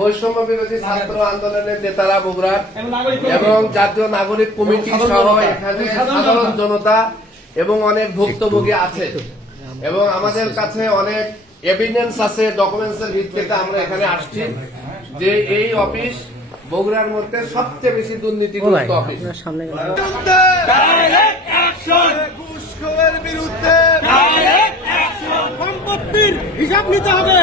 বৈষম্য বিরোধী ছাত্র আন্দোলনের নেতারা বগুড়ার এবং জাতীয় নাগরিক কমিটি সহ এখানে সাধারণ জনতা। এবং অনেক ভুক্তভোগী আছে। এবং আমাদের কাছে অনেক এভিডেন্স আছে ডকুমেন্টস এর ভিত্তিতে আমরা এখানে আসছি যে এই অফিস বগুড়ার মধ্যে সবচেয়ে বেশি দুর্নীতিগ্রস্ত অফিস। ঘুষখোরের বিরুদ্ধে সম্পত্তির হিসাব নিতে হবে।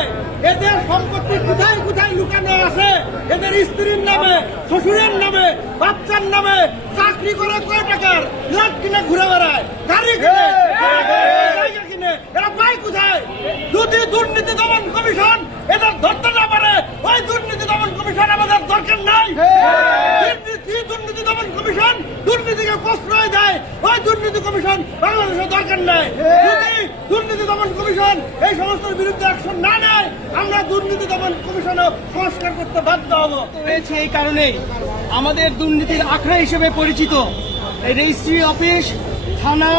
এদের সম্পত্তি কোথায় কোথায় লুকানো আছে? এদের স্ত্রীর নামে শ্বশুরের নামে বাচ্চার নামে চাকরি করে কয় টাকার? ফ্ল্যাট কিনে ঘুরে বেড়ায় গাড়ি কিনে জায়গা কিনে এরা পায় কোথায়? যদি দুর্নীতি দমন কমিশন এদের ধরতে না পারে ওই দুর্নীতি দমন কমিশন আমাদের দরকার নাই। দুর্নীতি দমন কমিশন দুর্নীতিকে দুর্নীতি কমিশন দরকার দুর্নীতি কমিশন এই বিরুদ্ধে না আমরা দুর্নীতি দমন করতে বাধ্য হব। রয়েছে এই আমাদের দুর্নীতির আখড়া হিসেবে পরিচিত রেজিস্ট্রি অফিস, থানা,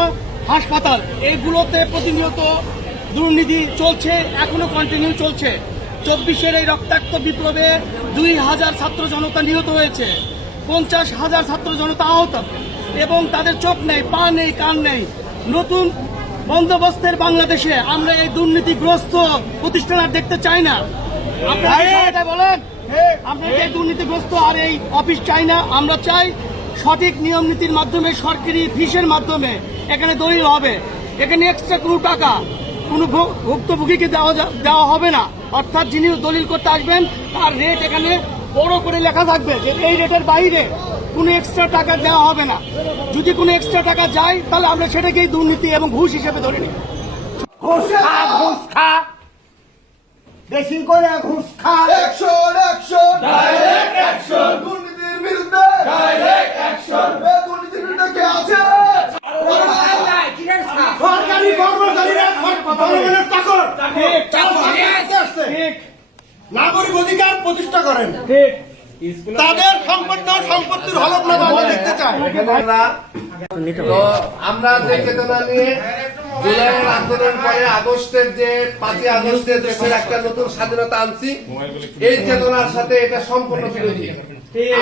হাসপাতাল এইগুলোতে প্রতিনিয়ত দুর্নীতি চলছে, এখনও কন্টিনিউ চলছে। চব্বিশের এই রক্তাক্ত বিপ্লবে দুই হাজার ছাত্র জনতা নিহত হয়েছে। পঞ্চাশ হাজার ছাত্র জনতা আহত এবং তাদের চোখ নেই পা নেই কান নেই। নতুন বন্দোবস্তের বাংলাদেশে আমরা এই দুর্নীতিগ্রস্ত প্রতিষ্ঠান আর দেখতে চাই না। আপনারা বলেন? আমরা এই দুর্নীতিগ্রস্ত আর এই অফিস চাই না? আমরা চাই সঠিক নিয়ম নীতির মাধ্যমে সরকারি ফিসের মাধ্যমে এখানে দলিল হবে। এখানে এক্সট্রা কোনো টাকা কোনো ভুক্তভোগীকে দেওয়া দেওয়া হবে না। অর্থাৎ যিনি দলিল করতে আসবেন তার রেট এখানে বড় করে লেখা থাকবে যে এই রেটের বাইরে কোনো এক্সট্রা টাকা দেওয়া হবে না। যদি কোনো এক্সট্রা টাকা যায় তাহলে আমরা সেটাকেই দুর্নীতি এবং ঘুষ হিসেবে ধরে নিই। ঘুষ খা! ঘুষ খা! বেশি করে ঘুষ খা! অ্যাকশন অ্যাকশন ডাইরেক্ট অ্যাকশন দুর্নীতির বিরুদ্ধে! ডাইরেক্ট অ্যাকশন দুর্নীতির বিরুদ্ধে কে আছে? সরকারি কর্মচারীরা জনগণের চাকর ঠিক। নাগরিক অধিকার প্রতিষ্ঠা করেন। তাদের সম্পন্ন সম্পত্তির হলফনামা আমরা দেখতে চাই। আমরা যে চেতনা নিয়ে জুলাইয়ের আন্দোলন পরে আগস্টের যে পাঁচই আগস্টের দেশের একটা নতুন স্বাধীনতা আনছি এই চেতনার সাথে এটা সম্পূর্ণ বিরোধী।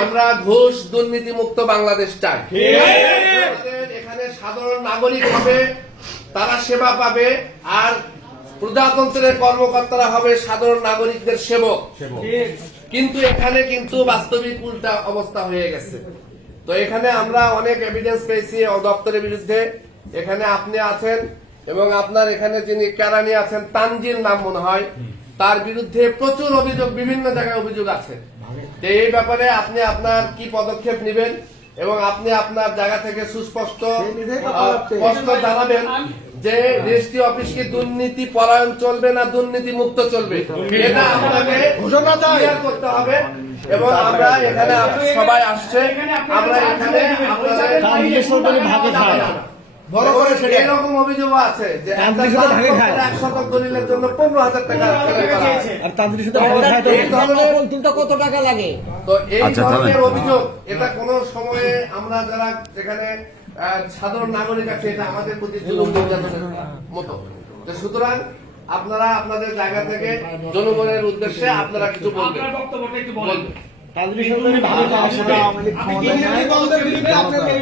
আমরা ঘুষ দুর্নীতি মুক্ত বাংলাদেশ চাই। এখানে সাধারণ নাগরিক হবে তারা সেবা পাবে আর প্রজাতন্ত্রের কর্মকর্তারা হবে সাধারণ নাগরিকদের সেবক। কিন্তু এখানে কিন্তু বাস্তবিক উল্টা অবস্থা হয়ে গেছে। তো এখানে আমরা অনেক এভিডেন্স পেয়েছি দপ্তরের বিরুদ্ধে। এখানে আপনি আছেন এবং আপনার এখানে যিনি কেরানি আছেন তানজিল নাম মনে হয় তার বিরুদ্ধে প্রচুর অভিযোগ বিভিন্ন জায়গায় অভিযোগ আছে। তো এই ব্যাপারে আপনি আপনার কি পদক্ষেপ নেবেন এবং আপনি আপনার জায়গা থেকে সুস্পষ্ট জানাবেন। যে রেজিস্ট্রি অফিস কি দুর্নীতি পরায়ণ চলবে না দুর্নীতি মুক্ত চলবে এটা আপনাকে ঘোষণা। করতে হবে। এবং আমরা এখানে সবাই আসছে। আমরা এখানে বড় করে এরকম অভিযোগ আছে যে এক শতক দলিলের জন্য পনেরো হাজার টাকা আর তাদের সাথে কত টাকা লাগে? তো এই ধরনের অভিযোগ এটা কোন সময়ে আমরা যারা যেখানে সাধারণ নাগরিক আছে এটা আমাদের প্রতি মতো। সুতরাং আপনারা আপনাদের জায়গা থেকে জনগণের উদ্দেশ্যে আপনারা কিছু বলবেন।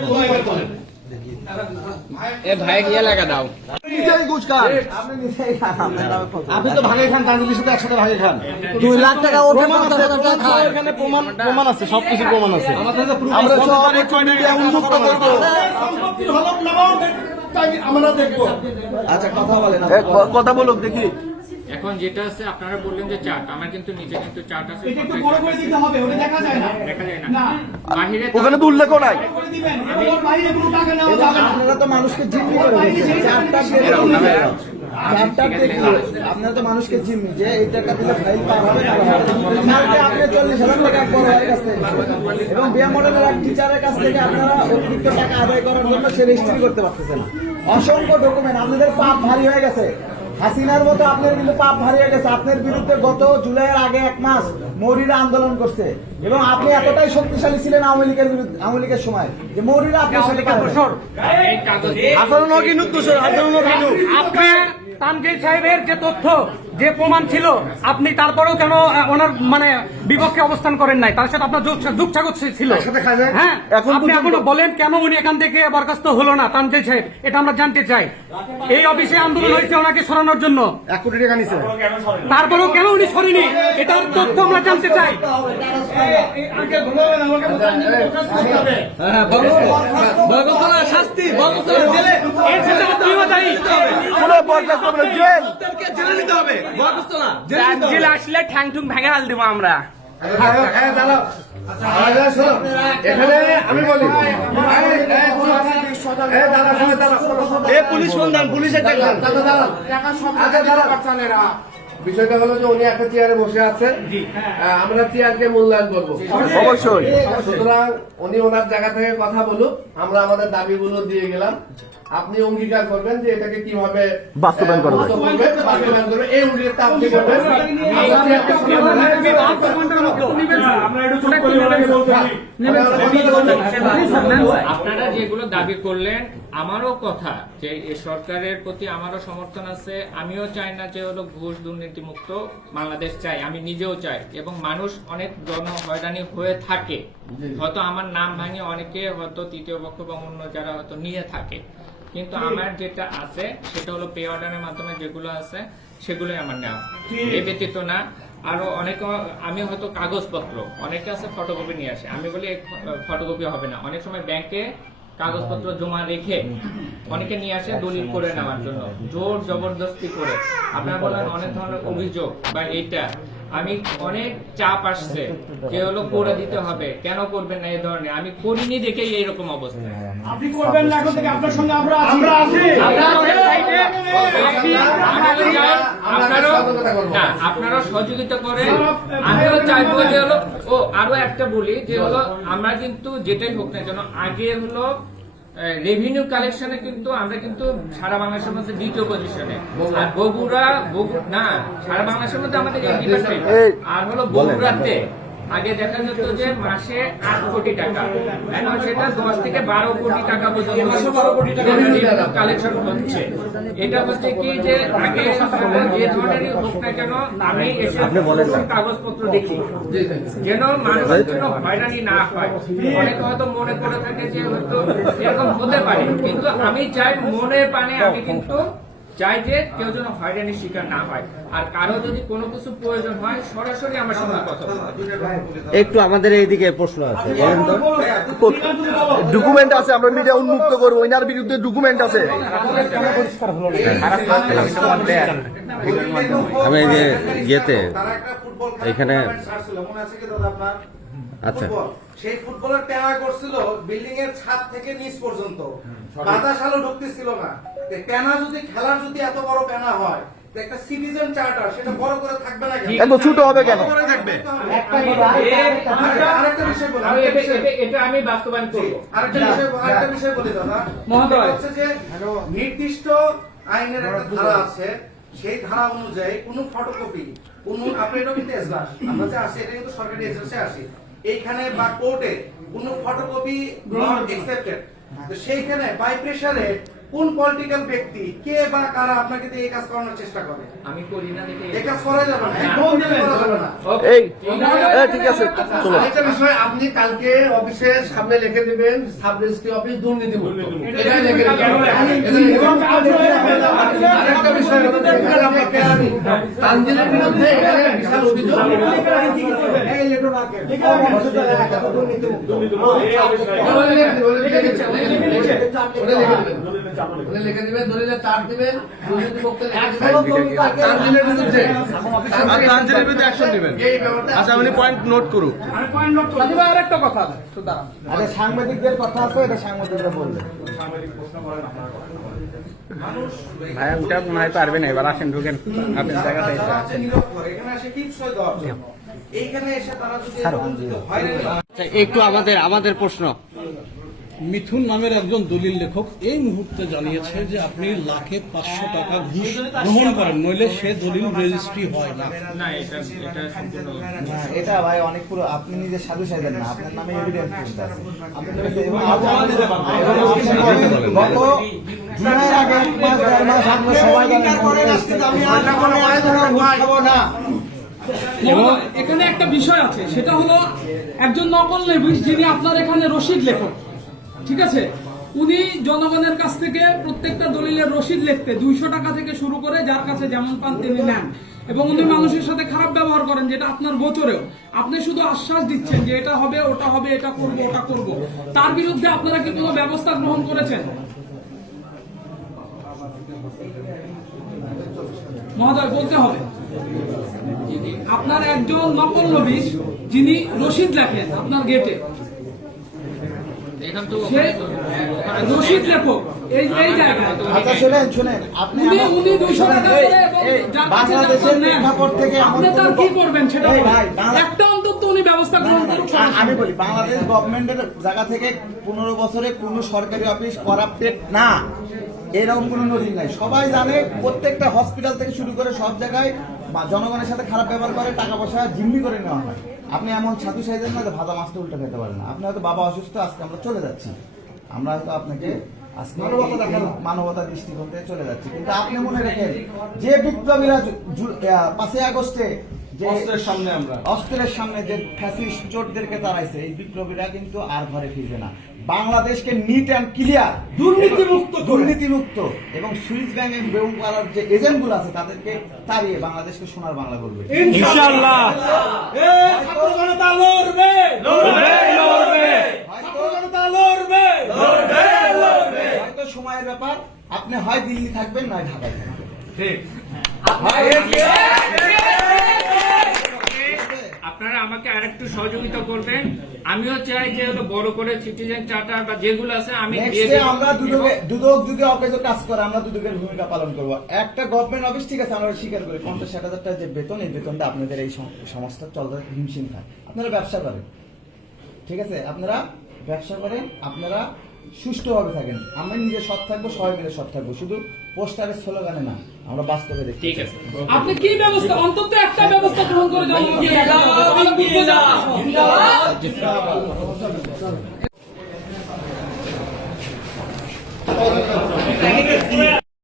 বলবেন এ ভাই গিয়ে লাগা দাও। আপনি তো ভাগে খান সাথে একসাথে ভাগে খান। দুই লাখ টাকা ওঠে। এখানে প্রমাণ প্রমাণ আছে সবকিছু প্রমাণ আছে। আমরা সব মিডিয়া উন্মুক্ত করব সম্পত্তির হলফনামাও তাই আমরা দেখব। আচ্ছা কথা বলেন কথা বলুক দেখি। এখন যেটা আছে আপনারা বললেন যে চার্ট আমার কিন্তু নিচে কিন্তু চার্ট আছে এটা একটু বড় করে দিতে হবে ওটা দেখা যায় না। দেখা যায় না। না। বাহিরে ওখানে তো উল্লেখ নাই। করে বাইরে কোনো টাকা নেওয়া যাবে না। আপনারা তো মানুষকে জিম্মি করে দিয়েছেন। চারটা চারটা দেখি আপনারা তো মানুষকে জিম্মি। যে এই টাকা দিলে ফাইল পার হবে না। কালকে আপনি চল্লিশ হাজার টাকা বড় হয়ে কাছ থেকে এবং বিয়া মডেলের এক টিচারের কাছ থেকে আপনারা অতিরিক্ত টাকা আদায় করার জন্য সে রেজিস্ট্রি করতে পারতেছেন না। অসংখ্য ডকুমেন্ট আপনাদের পাপ ভারী হয়ে গেছে। হাসিনার মতো আপনার কিন্তু পাপ ভারী হয়ে গেছে। আপনার বিরুদ্ধে গত জুলাইয়ের আগে এক মাস মৌরিরা আন্দোলন করছে। এবং আপনি এতটাই শক্তিশালী ছিলেন আওয়ামী লীগের বিরুদ্ধে আওয়ামী লীগের সময় যে মৌরিরা আপনার সাথে তানভীর সাহেবের যে তথ্য যে প্রমাণ ছিল আপনি তারপরেও কেন ওনার মানে বিপক্ষে অবস্থান করেন নাই? তার সাথে আপনার যোগ ছিল। হ্যাঁ আপনি এখনও বলেন কেন উনি এখান থেকে বরখাস্ত হলো না তানজিল সাহেব? এটা আমরা জানতে চাই। এই অফিসে আন্দোলন হয়েছে ওনাকে সরানোর জন্য। তারপরেও কেন উনি সরেনি? এটার তথ্য আমরা জানতে চাই। এর সাথে আপনিও দায়ী জেলে আসলে ঠ্যাং ঠুং ভেঙে হাল দিব আমরা হ্যাঁ। আচ্ছা, এখানে আমি বলি পুলিশ ফোন দেন পুলিশের দাঁড়াও, দাঁড়াও, দাঁড়াও। আচ্ছা, দাঁড়াও। বিষয়টা হলো যে উনি একটা চেয়ারে বসে আছেন। আমরা চেয়ারকে মূল্যায়ন করব। অবশ্যই। সুতরাং উনি ওনার জায়গা থেকে কথা বলুক আমরা আমাদের দাবিগুলো দিয়ে গেলাম। আপনি অঙ্গীকার করবেন যে এটাকে কীভাবে বাস্তবায়ন করবেন, বাস্তবায়ন করবেন এই অঙ্গীকারটা আপনি করবেন। আপনারা যেগুলো দাবি করলেন আমারও কথা যে এই সরকারের প্রতি আমারও সমর্থন আছে আমিও চাই না যে হলো ঘুষ দুর্নীতিমুক্ত বাংলাদেশ চাই আমি নিজেও চাই। এবং মানুষ অনেক জন হয়রানি হয়ে থাকে। হয়তো আমার নাম ভাঙে অনেকে হয়তো তৃতীয় পক্ষ বা অন্য যারা হয়তো নিয়ে থাকে। কিন্তু আমার যেটা আছে সেটা হলো পে অর্ডারের মাধ্যমে যেগুলো আছে সেগুলোই আমার নেওয়া। এ ব্যতীত না আরও অনেক আমি হয়তো কাগজপত্র অনেকে আছে ফটোকপি নিয়ে আসে। আমি বলি ফটোকপি হবে না। অনেক সময় ব্যাংকে কাগজপত্র জমা রেখে অনেকে নিয়ে আসে দলিল করে নেওয়ার জন্য। জোর জবরদস্তি করে। আপনারা বললেন অনেক ধরনের অভিযোগ বা এটা। আমি অনেক চাপ আসছে যে হলো করে দিতে হবে। কেন করবেন না এই ধরনের? আমি করিনি দেখেই এইরকম অবস্থা। আপনি করবেন না এখন থেকে আপনার সঙ্গে আমরা আছি। আমরা আছি। আপনারাও সহযোগিতা করেন। আমিও চাইব যে হলো ও আরও একটা বলি যে হলো আমরা কিন্তু যেটাই হোক না কেন আগে হলো রেভিনিউ কালেকশনে কিন্তু আমরা কিন্তু সারা বাংলাদেশের মধ্যে দ্বিতীয় পজিশনে আর বগুড়া বগু না সারা বাংলাদেশের মধ্যে আমাদের আর হলো বগুড়াতে আগে দেখা যেত যে মাসে আট কোটি টাকা। এখন সেটা দশ থেকে বারো কোটি টাকা পর্যন্ত বারো কোটি টাকা কালেকশন হচ্ছে। এটা হচ্ছে কি যে আগে যে ধরনেরই হোক না কেন আমি এসে কাগজপত্র দেখি। যেন মানুষের জন্য হয়রানি না হয়। অনেকে হয়তো মনে করে থাকে যে হয়তো এরকম হতে পারে। কিন্তু আমি চাই মনে পানে আমি কিন্তু চাই যে কেউ যেন হয়রানির শিকার না হয়। আর কারও যদি কোনো কিছু প্রয়োজন হয় সরাসরি আমার সঙ্গে কথা একটু আমাদের এইদিকে প্রশ্ন আছে। ডকুমেন্ট আছে আমরা মিডিয়া উন্মুক্ত করব। ওইনার বিরুদ্ধে ডকুমেন্ট আছে। আমি এই যে ইয়েতে এখানে আচ্ছা। সেই ফুটবলের করছিল বিল্ডিং এর ছাদ থেকে নিচ পর্যন্ত। বাতাস আলো ঢুকতেছিল না। যদি খেলার যদি এত বড় পেনা হয় একটা সিটিজেন চার্টার সেটা বড় করে থাকবে না কেন? এত ছোট হবে কেন? থাকবে। আরেকটা- আরেকটা বিষয় বলি এটা- বিষয়- এটা- এটা আমি বাস্তবায়ন করব। আরেকটা বিষয় আরেকটা বিষয় বলি দাদা। মহোদয়। হচ্ছে যে নির্দিষ্ট আইনের একটা ধারা আছে সেই ধারা অনুযায়ী কোন ফটোকপি কোন আপনি এটা কিন্তু এজলাস আমরা যে আসি এটা কিন্তু সরকারি এজেন্সি আসি। এইখানে বা কোর্টে কোনো ফটোকপি নট এক্সেপ্টেড তো সেইখানে বাই প্রেসারে কোন পলিটিক্যাল ব্যক্তি কে বা কারা আপনাকে দিয়ে এই কাজ করানোর চেষ্টা করে? আমি করি না এই কাজ করা যাবে না একদম করা যাবে না। এই ঠিক আছে। চলো আরেকটা বিষয় আপনি কালকে অফিসে সামনে লিখে দিবেন সাব রেজিস্ট্রি অফিস দুর্নীতি মুক্ত। এটা লিখে দিবেন। আরেকটা বিষয় তানজিলের বিরুদ্ধে এখানে বিশাল অভিযোগ। দিবেন, ওটা লিখে দিবেন, ওটা লিখে দিবেন। ওটা লিখে দিবেন। দলিলে চার দিবেন। আচ্ছা আচ্ছা সাংবাদিকদের কথা আছে এটা সাংবাদিকরা বলবে। ভাই আমি মনে হয় পারবেন না এবার আসেন ঢুকেন। আপনার আচ্ছা, একটু আমাদের আমাদের প্রশ্ন। মিথুন নামের একজন দলিল লেখক এই মুহূর্তে জানিয়েছে যে আপনি লাখে পাঁচশো টাকা ঘুষ গ্রহণ করেন নইলে সে দলিল রেজিস্ট্রি হয় না। না এটা এটা সম্পূর্ণ এটা ভাই অনেক পুরো আপনি নিজে সাধু সাহেবেন না আপনার নামে এভিডেন্স আছে। এখানে একটা বিষয় আছে সেটা হলো একজন নকল লেবিস যিনি আপনার এখানে রশিদ লেখক। ঠিক আছে? উনি জনগণের কাছ থেকে প্রত্যেকটা দলিলের রসিদ লিখতে দুইশো টাকা থেকে শুরু করে যার কাছে যেমন পান তিনি নেন। এবং উনি মানুষের সাথে খারাপ ব্যবহার করেন, যেটা আপনার গোচরেও। আপনি শুধু আশ্বাস দিচ্ছেন যে এটা হবে, ওটা হবে, এটা করব, ওটা করব। তার বিরুদ্ধে আপনারা কি কোনো ব্যবস্থা গ্রহণ করেছেন? মহোদয়, বলতে হবে। আপনার একজন নকল নবিশ, যিনি রশিদ লেখেন আপনার গেটে। রশিদ লেখক এই এই জায়গায়। আচ্ছা শুনেন শুনেন। আপনি উনি আমার- উনি দুইশো শুনেন, টাকা এই- করে এবং এই যার কাছে বাংলাদেশের প্রেক্ষাপট থেকে আপনি তার কি করবেন সেটা এই বলুন। ভাই, বাংলা- একটা অন্তত উনি ব্যবস্থা গ্রহণ করুক আমি বলি বাংলাদেশ গভর্নমেন্টের জায়গা থেকে পনেরো বছরে কোনো সরকারি অফিস করাপ্টেড না। এরকম কোনো নজির নাই। সবাই জানে প্রত্যেকটা হসপিটাল থেকে শুরু করে সব জায়গায় বা- জনগণের সাথে খারাপ ব্যবহার করে টাকা পয়সা জিম্মি করে নেওয়া হয়। আপনি এমন ছাতু সাইজের না যে ভাজা মাছটা উল্টে খেতে পারেন না। আপনি হয়তো বাবা অসুস্থ আজকে আমরা চলে যাচ্ছি। আমরা হয়তো আপনাকে মানবতার দৃষ্টিকোণ থেকে চলে যাচ্ছি। কিন্তু আপনি মনে রেখেন যে বিপ্লবীরা পাঁচই আগস্টে যে অস্ত্রের সামনে আমরা। অস্ত্রের সামনে যে ফ্যাসিস্ট চোরদেরকে তাড়াইছে এই বিপ্লবীরা কিন্তু আর ঘরে ফিরবে না। বাংলাদেশকে নিট অ্যান্ড ক্লিয়ার দুর্নীতি মুক্ত দুর্নীতি মুক্ত এবং সুইস ব্যাংক এবং পাড়ার যে এজেন্টগুলো আছে তাদেরকে তাড়িয়ে বাংলাদেশকে সোনার বাংলা করবে। ইনশাআল্লাহ। ছাত্র জনতা লড়বে। ছাত্র জনতা লড়বে। হয়তো সময়ের ব্যাপার আপনি হয় দিল্লি থাকবেন নয় ঢাকায় থাকবেন। আপনারা আমাকে আরেকটু সহযোগিতা করবেন। আমিও চাই যে হলো বড় করে সিটিজেন চার্টার বা যেগুলো আছে আমি। আমরা দুদকে দুদক যুগে অকেজ কাজ করে আমরা দুদকের ভূমিকা পালন করব। একটা গভর্নমেন্ট অফিস ঠিক আছে আমরা স্বীকার করি। পঞ্চাশ ষাট হাজার টাকা যে বেতন এই বেতনটা আপনাদের এই সমাজটা চলতে হিমশিম খায়। আপনারা ব্যবসা করেন। ঠিক আছে আপনারা ব্যবসা করেন আপনারা সুষ্ঠুভাবে থাকেন। আমরা নিজে সৎ থাকব সবাই মিলে সৎ থাকব। শুধু পোস্টারের স্লোগানে না আমরা বাস্তবে দেখি ঠিক আছে। আপনি কি ব্যবস্থা অন্তত একটা ব্যবস্থা গ্রহণ করে জনগণকে তাহলে বুঝব যে-